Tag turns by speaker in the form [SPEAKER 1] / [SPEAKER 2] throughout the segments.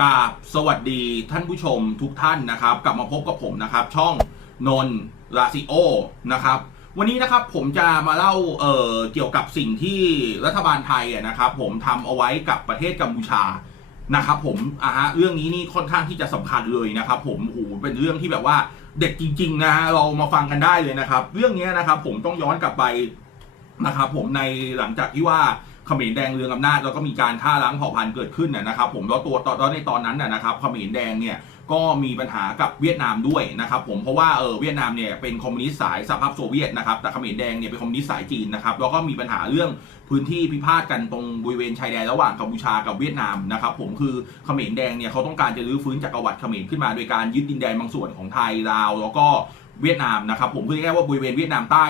[SPEAKER 1] กราบสวัสดีท่านผู้ชมทุกท่านนะครับ กลับมาพบกับผมนะครับ ช่องนนลาซิโอนะครับ วันนี้นะครับผมจะมาเล่าเอ่อเกี่ยวกับสิ่งที่รัฐบาลไทยนะครับ ผมทำเอาไว้กับประเทศกัมพูชานะครับผมอะฮะเรื่องนี้นี่ค่อนข้างที่จะสำคัญเลยนะครับ ผมโอ้โหเป็นเรื่องที่แบบว่าเด็ดจริง ๆ นะฮะเรามาฟังกันได้เลยนะครับ เรื่องนี้นะครับ ผมต้องย้อนกลับไปนะครับ ผมในหลังจากที่ว่า เขมรแดงเรืองอำนาจแล้วก็มีการฆ่าล้างเผ่าพันธุ์เกิดขึ้นนะนะครับผมแล้วตัวตอนในตอนนั้นนะนะครับเขมรแดงเนี่ยก็มีปัญหากับเวียดนามด้วยนะครับผมเพราะว่าเออเวียดนามเนี่ยเป็นคอมมิวนิสต์สายสหภาพโซเวียตนะครับแต่เขมรแดงเนี่ยเป็นคอมมิวนิสต์สายจีนนะครับแล้วก็มีปัญหาเรื่องพื้นที่พิพาทกันตรงบริเวณชายแดนระหว่างกัมพูชากับเวียดนามนะครับผมคือเขมรแดงเนี่ยเขาต้องการจะรื้อฟื้นจักรวรรดิเขมรขึ้นมาโดยการยึดดินแดนบางส่วนของไทยลาว แล้วก็เวียดนามนะครับผมคือเรียกว่าบริเวณเวียดนามใต้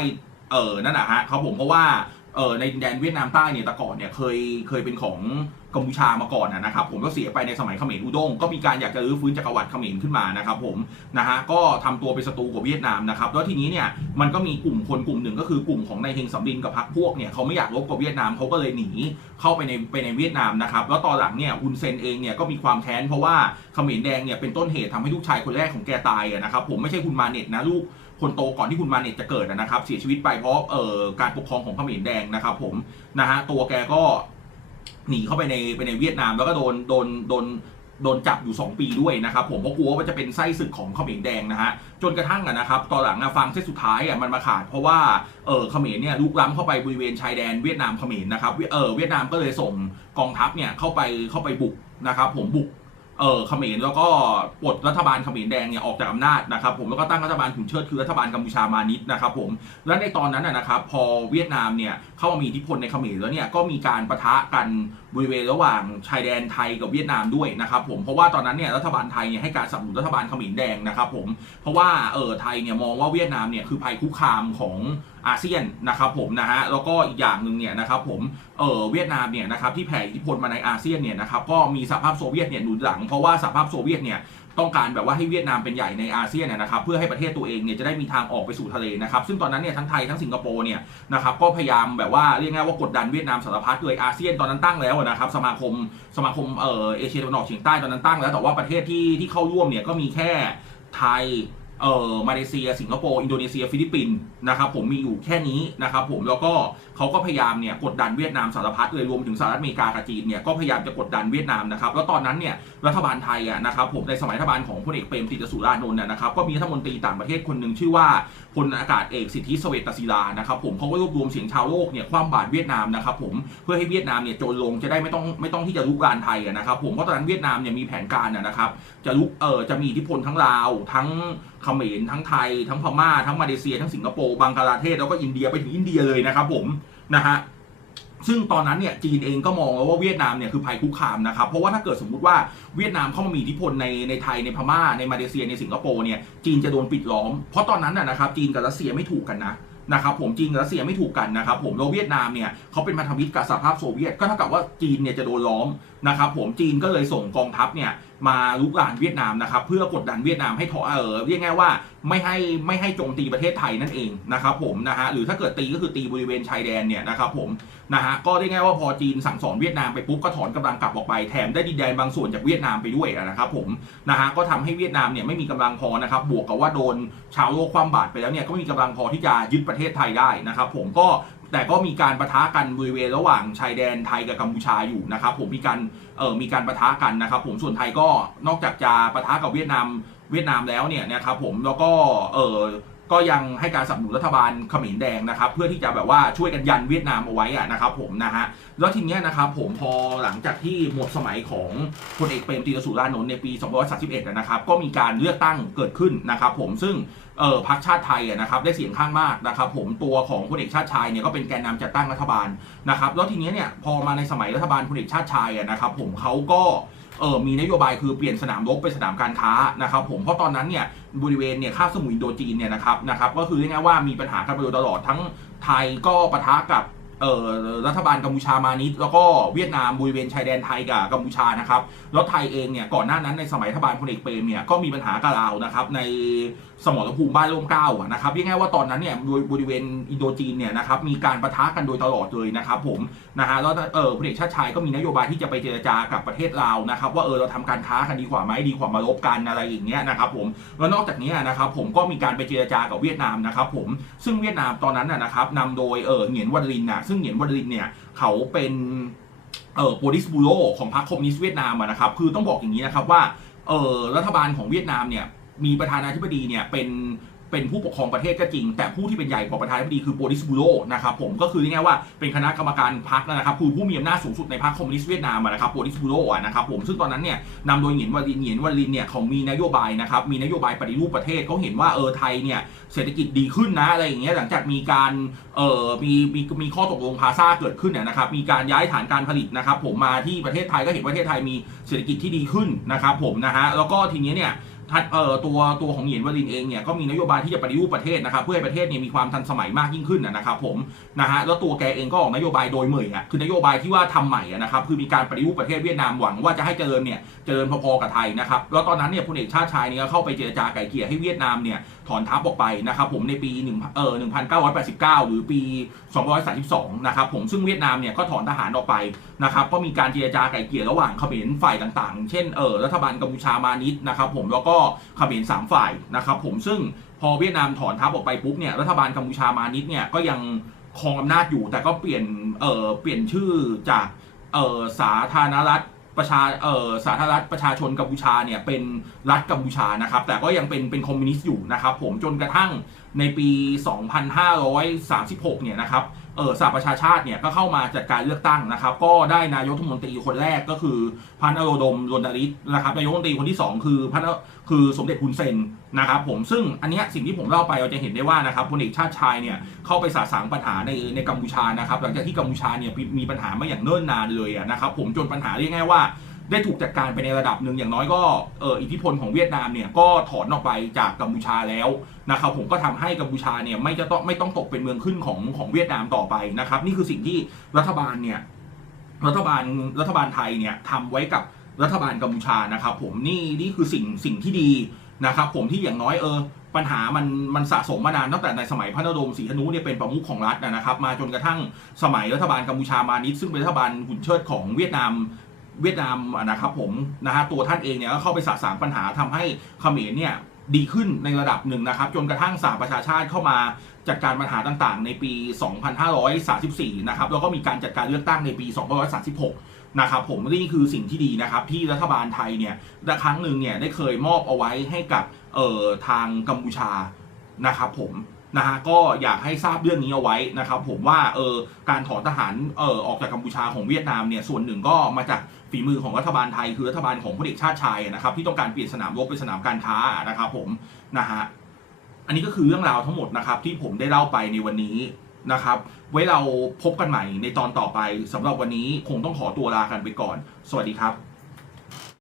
[SPEAKER 1] เออนั่นนะฮะครับผมเพราะว่า เออในแดนเวียดนามใต้เนี่ยแต่ก่อนเนี่ยเคยเคยเป็นของกัมพูชามาก่อนนะครับผมก็เสียไปในสมัยเขมรอุด้งก็มีการอยากจะรื้อฟื้นจักรวรรดิเขมรขึ้นมานะครับผมนะฮะก็ทำตัวเป็นศัตรูกับเวียดนามนะครับแล้วทีนี้เนี่ยมันก็มีกลุ่มคนกลุ่มหนึ่งก็คือกลุ่มของนายเฮงสำรินกับพรรคพวกเนี่ยเขาไม่อยากรบกับเวียดนามเขาก็เลยหนีเข้าไปในไปในเวียดนามนะครับแล้วตอนหลังเนี่ยฮุนเซนเองเนี่ยก็มีความแค้นเพราะว่าเขมรแดงเนี่ยเป็นต้นเหตุทำให้ลูกชายคนแรกของแกตายนะครับผมไม่ใช่คุณมาเน็ตนะลูก คนโตก่อนที่คุณมาเน็ตจะเกิดนะครับ เสียชีวิตไปเพราะเอ่อการปกครองของเขมรแดงนะครับ ผมนะฮะตัวแกก็หนีเข้าไปในไปในเวียดนามแล้วก็โดนโดนโดนโดนจับอยู่ 2 ปีด้วยนะครับผมเพราะกลัวว่าจะเป็นไส้ศึกของเขมรแดงนะฮะจนกระทั่งอะนะครับตอนหลังอะฟังเส้นสุดท้ายอะมันมาขาดเพราะว่าเออเขมรเนี่ยลุกล้ำเข้าไปบริเวณชายแดนเวียดนามเขมรนะครับเออเวียดนามก็เลยส่งกองทัพเนี่ยเข้าไปเข้าไปบุกนะครับผมบุก เออเขมรแล้วก็ปลดรัฐบาลเขมรแดงเนี่ยออกจากอำนาจนะครับผมแล้วก็ตั้งรัฐบาลขุนเชิดคือรัฐบาลกัมพูชามานิดนะครับผมและในตอนนั้นนะนะครับพอเวียดนามเนี่ยเข้ามามีอิทธิพลในเขมรแล้วเนี่ยก็มีการประทะกันบริเวณระหว่างชายแดนไทยกับเวียดนามด้วยนะครับผมเพราะว่าตอนนั้นเนี่ยรัฐบาลไทยเนี่ยให้การสนับสนุนรัฐบาลเขมรแดงนะครับผมเพราะว่าเออไทยเนี่ยมองว่าเวียดนามเนี่ยคือภัยคุกคามของอาเซียนนะครับผมนะฮะแล้วก็อีกอย่างหนึ่งเนี่ยนะครับผมเออเวียดนามเนี่ยนะครับที่แผ่อิทธิพลมาในอาเซียนเนี่ยนะครับก็มีสหภาพโซเวียตเนี่ยหนุนหลังเพราะว่าสหภาพโซเวียตเนี่ย ต้องการแบบว่าให้เวียดนามเป็นใหญ่ในอาเซียนนะครับเพื่อให้ประเทศตัวเองเนี่ยจะได้มีทางออกไปสู่ทะเลนะครับซึ่งตอนนั้นเนี่ยทั้งไทยทั้งสิงคโปร์เนี่ยนะครับก็พยายามแบบว่าเรียกง่ายว่ากดดันเวียดนามสารพัดเลยอาเซียนตอนนั้นตั้งแล้วนะครับสมาคมสมาคมเออเอเชียตะวันออกเฉียงใต้ตอนนั้นตั้งแล้วแต่ว่าประเทศที่ที่เข้าร่วมเนี่ยก็มีแค่ไทย เอ่อมาเลเซีย สิงคโปร์ อินโดนีเซีย ฟิลิปปินส์นะครับผมมีอยู่แค่นี้นะครับผมแล้วก็เขาก็พยายามเนี่ยกดดันเวียดนามสารพัดเลยรวมถึงสหรัฐอเมริกากับจีนเนี่ยก็พยายามจะกดดันเวียดนามนะครับแล้วตอนนั้นเนี่ยรัฐบาลไทยอะนะครับผมในสมัยรัฐบาลของพลเอกเปรมตินสุรานนท์นะนะครับก็มีรัฐมนตรีต่างประเทศคนหนึ่งชื่อว่าพลอากาศเอกสิทธิสเวตศิลานะครับผมเขาก็รวบรวมเสียงชาวโลกเนี่ยคว่ำบาตรเวียดนามนะครับผมเพื่อให้เวียดนามเนี่ยจรลงจะได้ไม่ต้องไม่ต้องที่จะลุกรานไทยนะครับผมเพราะตอนนั้นเวียดนามเนี่ยมีแผนการนะครับจะลุกเออจะมีอิทธิพลทั้งลาวทั้งเขมรทั้งไทย ทั้งพม่า ทั้งมาเลเซีย ทั้งสิงคโปร์บังกลาเทศแล้วก็อินเดียไปถึงอินเดียเลยนะครับผมนะฮะซึ่งตอนนั้นเนี่ยจีนเองก็มองแล้วว่าเวียดนามเนี่ยคือภัยคุกคามนะครับเพราะว่าถ้าเกิดสมมุติว่าเวียดนามเข้ามามีอิทธิพลในในไทยในพม่าในมาเลเซียในสิงคโปร์เนี่ยจีนจะโดนปิดล้อม เพราะตอนนั้นนะนะครับจีนกับรัสเซียไม่ถูกกันนะนะครับผมจีนกับรัสเซียไม่ถูกกันนะครับผมแล้วเวียดนามเนี่ยเขาเป็นพันธมิตรกับสหภาพโซเวียตก็เท่ากับว่าจีนเนี่ยจะโดนล้อมนะครับผมจีนก็เลยส่งกองทัพเนี่ย มาลุกรานเวียดนามนะครับเพื่อกดดันเวียดนามให้ถอเออเรียกง่ายว่าไม่ให้ไม่ให้โจมตีประเทศไทยนั่นเองนะครับผมนะฮะหรือถ้าเกิดตีก็คือตีบริเวณชายแดนเนี่ยนะครับผมนะฮะก็ได้ง่ายว่าพอจีนสั่งสอนเวียดนามไปปุ๊บก็ถอนกำลังกลับออกไปแถมได้ดินแดนบางส่วนจากเวียดนามไปด้วยนะครับผมนะฮะก็ทำให้เวียดนามเนี่ยไม่มีกำลังพอนะครับบวกกับว่าโดนชาวโลกคว่ำบาตรไปแล้วเนี่ยก็ไม่มีกำลังพอที่จะยึดประเทศไทยได้นะครับผมก็แต่ก็มีการประทะกันบริเวณระหว่างชายแดนไทยกับกัมพูชาอยู่นะครับผมมีการ เออมีการประทะกันนะครับผมส่วนไทยก็นอกจากจะประทะกับเวียดนามเวียดนามแล้วเนี่ยนะครับผมแล้วก็เออก็ยังให้การสนับสนุนรัฐบาลเขมรแดงนะครับ เพื่อที่จะแบบว่าช่วยกันยันเวียดนามเอาไว้อะนะครับผมนะฮะแล้วทีเนี้ยนะครับผมพอหลังจากที่หมดสมัยของพลเอกเปรมตินสุรานนท์ในปี 2531 นะครับ ก็มีการเลือกตั้งเกิดขึ้นนะครับผมซึ่ง เออพรรคชาติไทยนะครับได้เสียงข้างมากนะครับผมตัวของพลเอกชาติชายเนี่ยก็เป็นแกนนำจัดตั้งรัฐบาลนะครับแล้วทีเนี้ยเนี่ยพอมาในสมัยรัฐบาลพลเอกชาติชายนะครับผมเขาก็เออมีนโยบายคือเปลี่ยนสนามรบเป็นสนามการค้านะครับผมเพราะตอนนั้นเนี่ยบริเวณเนี่ยคาบสมุทรอินโดจีนเนี่ยนะครับนะครับก็คือเรียกง่ายว่ามีปัญหากันมาโดยตลอดทั้งไทยก็ปะทะกับ รัฐบาลกัมพูชามานิดแล้วก็เวียดนามบริเวณชายแดนไทยกับกัมพูชานะครับแล้วไทยเองเนี่ยก่อนหน้านั้นในสมัยรัฐบาลพลเอกเปรมเนี่ยก็มีปัญหากับลาวนะครับในสมรภูมิบ้านร่มเก้าอะนะครับเรียกง่ายๆว่าตอนนั้นเนี่ยโดยบริเวณอินโดจีนเนี่ยนะครับมีการประทะกันโดยตลอดเลยนะครับผมนะฮะแล้วเออพลเอกชาติชายก็มีนโยบายที่จะไปเจรจากับประเทศลาวนะครับว่าเออเราทำการค้ากันดีกว่าไหมดีกว่ามาลบกันอะไรอย่างเงี้ยนะครับผมแล้วนอกจากนี้นะครับผมก็มีการไปเจรจากับเวียดนามนะครับผมซึ่งเวียดนามตอนนั้นนะนะครับนำโดยเออเหงียนวันรินนะซึ่งเหงียนวันรินเนี่ยเขาเป็นเออโปลิสบูโรของพรรคคอมมิวนิสต์เวียดนามนะครับคือต้องบอกอย่างนี้นะครับว่าเออรัฐบาลของเวียดนามเนี่ยมีประธานาธิบดีเนี่ยเป็น เป็นผู้ปกครองประเทศก็จริง แต่ผู้ที่เป็นใหญ่กว่าประธานาธิบดีคือโปลิสบูโรนะครับผมก็คือง่ายๆว่าเป็นคณะกรรมการพรรคนะครับคือผู้มีอำนาจสูงสุดในพรรคคอมมิวนิสต์เวียดนามนะครับโปลิสบูโรนะครับผมซึ่งตอนนั้นเนี่ยนำโดยเหงียนวันรินเหงียนวันรินเนี่ยเขามีนโยบายนะครับมีนโยบายปฏิรูปประเทศเขาเห็นว่าเออไทยเนี่ยเศรษฐกิจดีขึ้นนะอะไรอย่างเงี้ยหลังจากมีการเอ่อมีมีมีข้อตกลงพาซาเกิดขึ้นเนี่ยนะครับมีการย้ายฐานการผลิตนะครับผมมาที่ประเทศไทยก็เห็นว่าประเทศไทยมีเศรษฐกิจที่ดีขึ้นนะครับผมนะฮะแล้วก็ทีนี้เนี่ย เอ่อตัวตัวของเหยียนวรินเองเนี่ยก็มีนโยบายที่จะปฏิรูปประเทศนะครับเพื่อให้ประเทศเนี่ยมีความทันสมัยมากยิ่งขึ้นนะครับผมนะฮะแล้วตัวแกเองก็ออกนโยบายโดยเหมยอะคือนโยบายที่ว่าทำใหม่นะครับคือมีการปฏิรูปประเทศเวียดนามหวังว่าจะให้เจริญเนี่ยเจริญพอๆกับไทยนะครับแล้วตอนนั้นเนี่ยพลเอกชาติชายเนี่ยเข้าไปเจรจาไกล่เกลี่ยให้เวียดนามเนี่ย ถอนทัพออกไปนะครับผมในปี1เอ่อ1989 หรือปี 232 นะครับผมซึ่งเวียดนามเนี่ยก็ถอนทหารออกไปนะครับก็มีการเจรจาไกล่เกลี่ยระหว่างเขมรฝ่ายต่างๆ เช่นเออรัฐบาลกัมพูชามานิดนะครับผมแล้วก็เขมรสามฝ่ายนะครับผมซึ่งพอเวียดนามถอนทัพออกไปปุ๊บเนี่ยรัฐบาลกัมพูชามานิดเนี่ยก็ยังครองอำนาจอยู่แต่ก็เปลี่ยนเออเปลี่ยนชื่อจากเออสาธารณรัฐ ประชาเอ่อสาธารณรัฐประชาชนกัมพูชาเนี่ยเป็นรัฐกัมพูชานะครับ แต่ก็ยังเป็นเป็นคอมมิวนิสต์อยู่นะครับ ผมจนกระทั่งในปี 2536 เนี่ยนะครับ เออสหประชาชาติเนี่ยก็เข้ามาจัดการเลือกตั้งนะครับ ก็ได้นายกรัฐมนตรีคนแรกก็คือพันอโรดมรนาริศนะครับนายกรัฐมนตรีคนที่ 2 คือพันคือสมเด็จฮุนเซนนะครับผมซึ่งอันเนี้ยสิ่งที่ผมเล่าไปเราจะเห็นได้ว่านะครับพลเอกชาติชายเนี่ยเข้าไปสาสางปัญหาในในกัมพูชานะครับ หลังจากที่กัมพูชาเนี่ยมีปัญหามาอย่างเนิ่นนานเลยอะนะครับผมจนปัญหาเรียกง่ายว่า ได้ถูกจัดการไปในระดับหนึ่งอย่างน้อยก็เอออิทธิพลของเวียดนามเนี่ยก็ถอนออกไปจากกัมพูชาแล้วนะครับผมก็ทำให้กัมพูชาเนี่ยไม่จะต้องไม่ต้องตกเป็นเมืองขึ้นของของเวียดนามต่อไปนะครับนี่คือสิ่งที่รัฐบาลเนี่ยรัฐบาลรัฐบาลไทยเนี่ยทำไว้กับรัฐบาลกัมพูชานะครับผมนี่นี่คือสิ่งสิ่งที่ดีนะครับผมที่อย่างน้อยเออปัญหามันมันสะสมมานานตั้งแต่ในสมัยพระนรดมศรีธนุเนี่ยเป็นประมุขของรัฐนะครับ มาจนกระทั่งสมัยรัฐบาลกัมพูชามานิดซึ่งเป็นรัฐบาลหุ่นเชิดของเวียดนาม เวียดนามนะครับผมนะฮะตัวท่านเองเนี่ยก็เข้าไปสะสางปัญหาทำให้เขมรเนี่ยดีขึ้นในระดับหนึ่งนะครับจนกระทั่งสหประชาชาติเข้ามาจัดการปัญหาต่างๆ ในปี 2534 นะครับแล้วก็มีการจัดการเลือกตั้งในปี 2536 นะครับผมนี่คือสิ่งที่ดีนะครับที่รัฐบาลไทยเนี่ยครั้งหนึ่งเนี่ยได้เคยมอบเอาไว้ให้กับเอ่อทางกัมพูชานะครับผม นะฮะก็อยากให้ทราบเรื่องนี้เอาไว้นะครับผมว่าเออการถอนทหารเออออกจากกัมพูชาของเวียดนามเนี่ยส่วนหนึ่งก็มาจากฝีมือของรัฐบาลไทยคือรัฐบาลของพลเอกชาติชายนะครับที่ต้องการเปลี่ยนสนามรบเป็นสนามการค้านะครับผมนะฮะอันนี้ก็คือเรื่องราวทั้งหมดนะครับที่ผมได้เล่าไปในวันนี้นะครับ ไว้เราพบกันใหม่ในตอนต่อไปสำหรับวันนี้คงต้องขอตัวลากันไปก่อน สวัสดีครับ